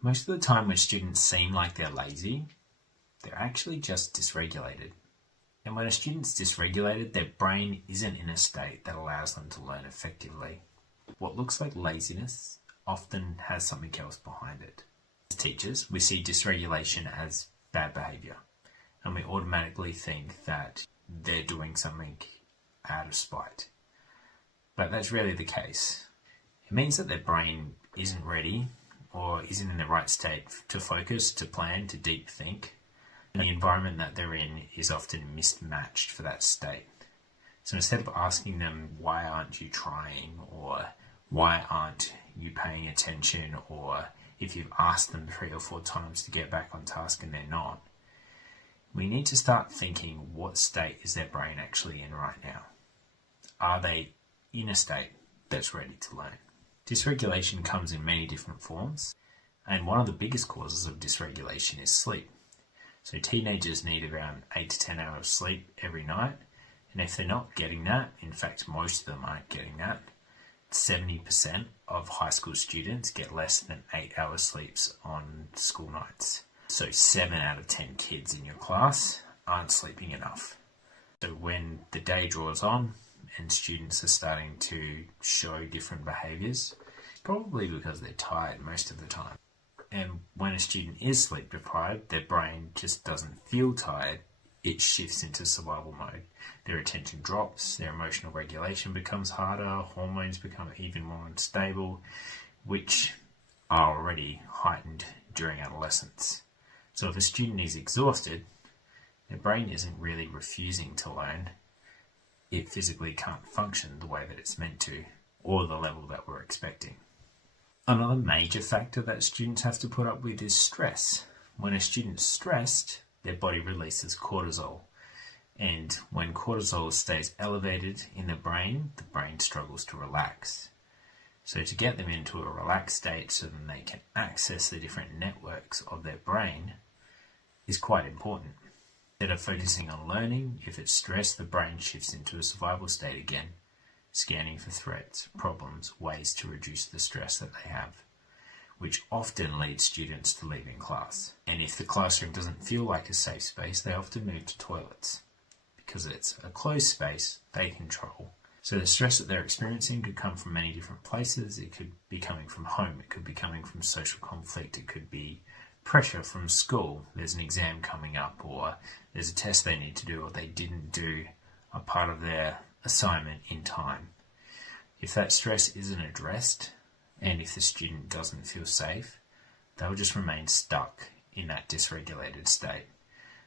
Most of the time when students seem like they're lazy, they're actually just dysregulated. And when a student's dysregulated, their brain isn't in a state that allows them to learn effectively. What looks like laziness often has something else behind it. As teachers, we see dysregulation as bad behaviour, and we automatically think that they're doing something out of spite. But that's rarely the case. It means that their brain isn't ready or isn't in the right state to focus, to plan, to deep think. And the environment that they're in is often mismatched for that state. So instead of asking them, why aren't you trying, or why aren't you paying attention, or if you've asked them 3 or 4 times to get back on task and they're not, we need to start thinking, what state is their brain actually in right now? Are they in a state that's ready to learn? Dysregulation comes in many different forms, and one of the biggest causes of dysregulation is sleep. So teenagers need around 8 to 10 hours of sleep every night, and if they're not getting that, in fact most of them aren't getting that, 70% of high school students get less than 8 hours sleeps on school nights. So 7 out of 10 kids in your class aren't sleeping enough. So when the day draws on and students are starting to show different behaviours, probably because they're tired most of the time. And when a student is sleep deprived, their brain just doesn't feel tired. It shifts into survival mode. Their attention drops, their emotional regulation becomes harder, hormones become even more unstable, which are already heightened during adolescence. So if a student is exhausted, their brain isn't really refusing to learn. It physically can't function the way that it's meant to, or the level that we're expecting. Another major factor that students have to put up with is stress. When a student's stressed, their body releases cortisol. And when cortisol stays elevated in the brain struggles to relax. So to get them into a relaxed state so that they can access the different networks of their brain is quite important. Instead of focusing on learning, if it's stressed, the brain shifts into a survival state again, scanning for threats, problems, ways to reduce the stress that they have, which often leads students to leaving class. And if the classroom doesn't feel like a safe space, they often move to toilets because it's a closed space they control. So the stress that they're experiencing could come from many different places. It could be coming from home, it could be coming from social conflict, it could be pressure from school. There's an exam coming up, or there's a test they need to do, or they didn't do a part of their assignment in time. If that stress isn't addressed, and if the student doesn't feel safe, they'll just remain stuck in that dysregulated state.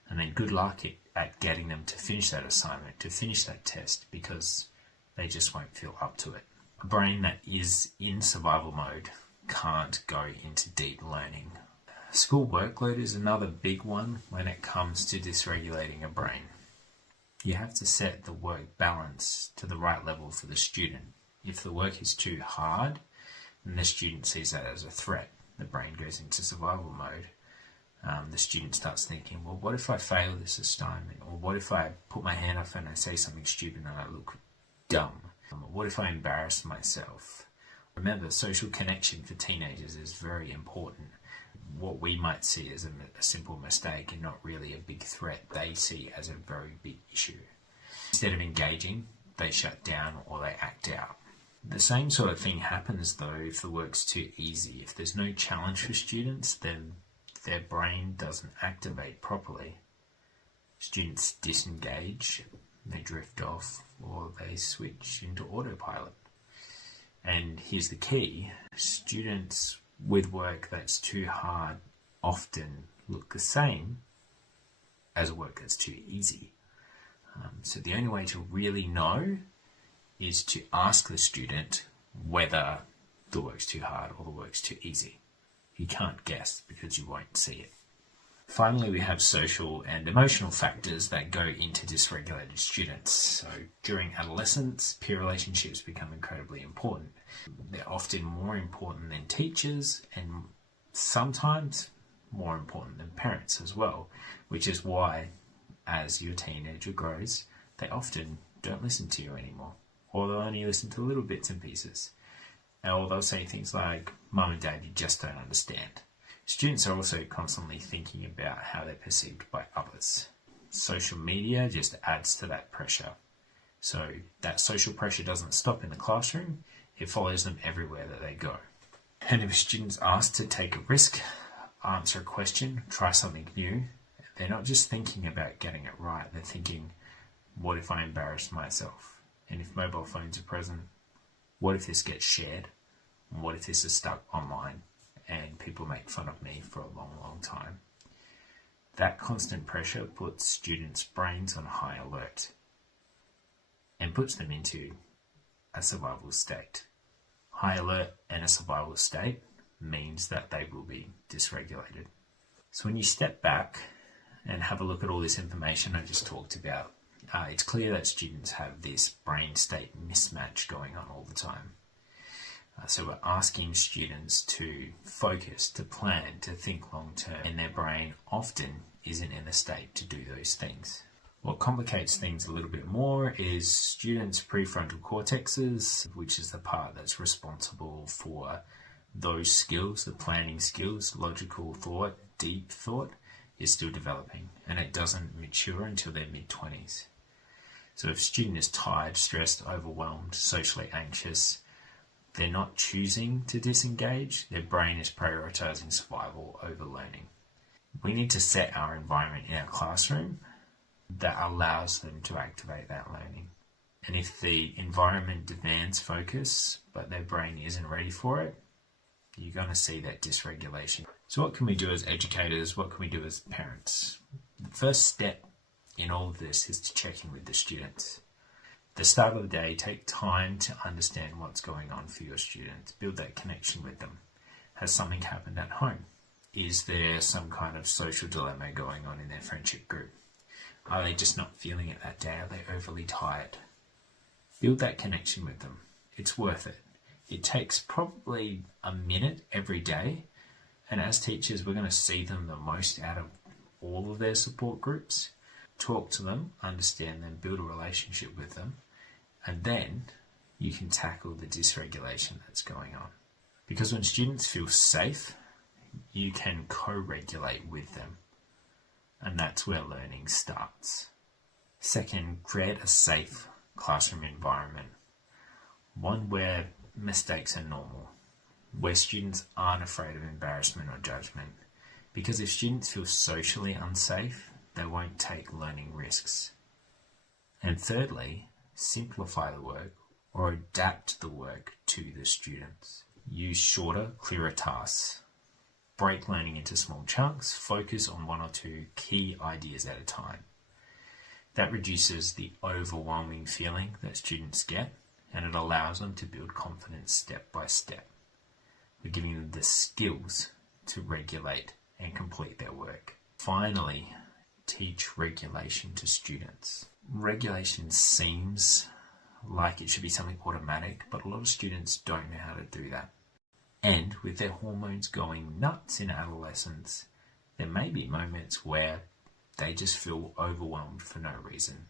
And then good luck at getting them to finish that assignment, to finish that test, because they just won't feel up to it. A brain that is in survival mode can't go into deep learning. School workload is another big one when it comes to dysregulating a brain. You have to set the work balance to the right level for the student. If the work is too hard, then the student sees that as a threat. The brain goes into survival mode. The student starts thinking, well, what if I fail this assignment? Or what if I put my hand up and I say something stupid and I look dumb? What if I embarrass myself? Remember, social connection for teenagers is very important. What we might see as a simple mistake and not really a big threat, they see as a very big issue. Instead of engaging, they shut down or they act out. The same sort of thing happens though if the work's too easy. If there's no challenge for students, then their brain doesn't activate properly. Students disengage, they drift off, or they switch into autopilot. And here's the key: students with work that's too hard often look the same as work that's too easy. So the only way to really know is to ask the student whether the work's too hard or the work's too easy. You can't guess because you won't see it. Finally, we have social and emotional factors that go into dysregulated students. So during adolescence, peer relationships become incredibly important. They're often more important than teachers and sometimes more important than parents as well, which is why as your teenager grows, they often don't listen to you anymore, or they'll only listen to little bits and pieces. Or they'll say things like, "Mum and Dad, you just don't understand." Students are also constantly thinking about how they're perceived by others. Social media just adds to that pressure. So that social pressure doesn't stop in the classroom, it follows them everywhere that they go. And if a student's asked to take a risk, answer a question, try something new, they're not just thinking about getting it right, they're thinking, what if I embarrass myself? And if mobile phones are present, what if this gets shared? And what if this is stuck online and people make fun of me for a long, long time? That constant pressure puts students' brains on high alert and puts them into a survival state. High alert and a survival state means that they will be dysregulated. So when you step back and have a look at all this information I just talked about, it's clear that students have this brain state mismatch going on all the time. So we're asking students to focus, to plan, to think long term, and their brain often isn't in a state to do those things. What complicates things a little bit more is students' prefrontal cortexes, which is the part that's responsible for those skills, the planning skills, logical thought, deep thought, is still developing, and it doesn't mature until their mid-20s. So if a student is tired, stressed, overwhelmed, socially anxious, they're not choosing to disengage, their brain is prioritizing survival over learning. We need to set our environment in our classroom that allows them to activate that learning. And if the environment demands focus, but their brain isn't ready for it, you're going to see that dysregulation. So what can we do as educators? What can we do as parents? The first step in all of this is to check in with the students. At the start of the day, take time to understand what's going on for your students. Build that connection with them. Has something happened at home? Is there some kind of social dilemma going on in their friendship group? Are they just not feeling it that day? Are they overly tired? Build that connection with them. It's worth it. It takes probably a minute every day. And as teachers, we're going to see them the most out of all of their support groups. Talk to them, understand them, build a relationship with them, and then you can tackle the dysregulation that's going on. Because when students feel safe, you can co-regulate with them, and that's where learning starts. Second, create a safe classroom environment, one where mistakes are normal, where students aren't afraid of embarrassment or judgment. Because if students feel socially unsafe, they won't take learning risks. And thirdly, simplify the work or adapt the work to the students. Use shorter, clearer tasks. Break learning into small chunks. Focus on one or two key ideas at a time. That reduces the overwhelming feeling that students get, and it allows them to build confidence step by step. We're giving them the skills to regulate and complete their work. Finally, teach regulation to students. Regulation seems like it should be something automatic, but a lot of students don't know how to do that. And with their hormones going nuts in adolescence, there may be moments where they just feel overwhelmed for no reason.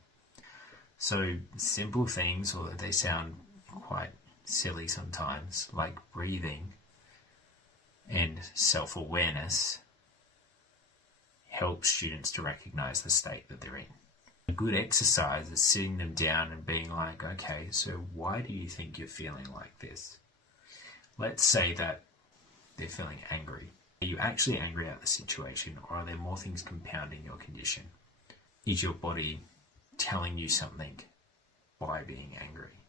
So simple things, although they sound quite silly sometimes, like breathing and self-awareness, help students to recognize the state that they're in. A good exercise is sitting them down and being like, okay, so why do you think you're feeling like this? Let's say that they're feeling angry. Are you actually angry at the situation, or are there more things compounding your condition? Is your body telling you something by being angry?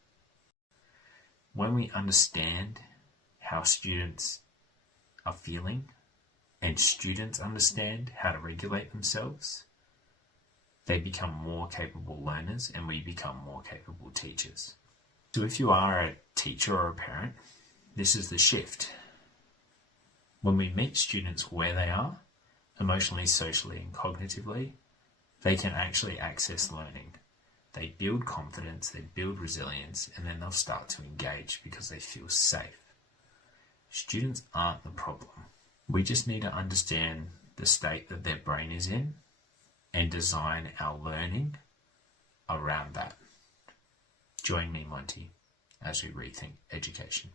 When we understand how students are feeling, and students understand how to regulate themselves, they become more capable learners and we become more capable teachers. So if you are a teacher or a parent, this is the shift. When we meet students where they are, emotionally, socially, and cognitively, they can actually access learning. They build confidence, they build resilience, and then they'll start to engage because they feel safe. Students aren't the problem. We just need to understand the state that their brain is in and design our learning around that. Join me, Monty, as we rethink education.